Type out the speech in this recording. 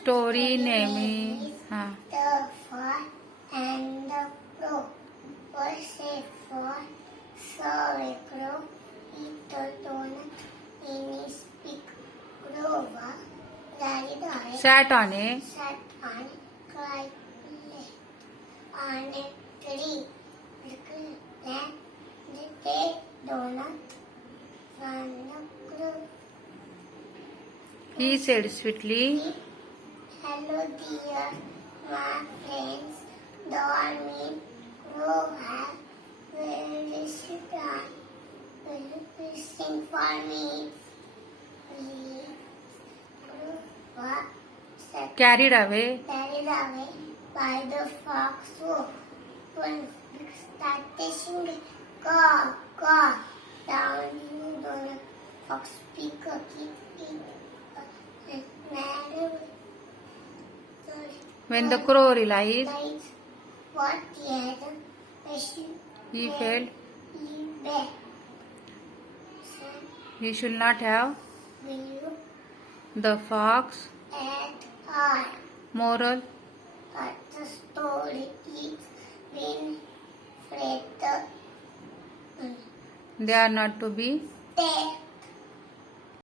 Story नेहमी हा The fox and the crow were safe for saw a crow eat a donut in his beak. Crow carried away, sat on a sat on a cried on a tree. Then they take donut from the crow. He said sweetly Hello dear, my friends. Dormin, crow have very done. Will you please sing for me? Please. Crow was carried away carried away by the fox. When started singing, caw, caw, down you the fox pick up it and ran away. When the crow realise Lights what he had he failed he begged. He should not have Will you the fox at all? Moral But the story is when Fred they are not to B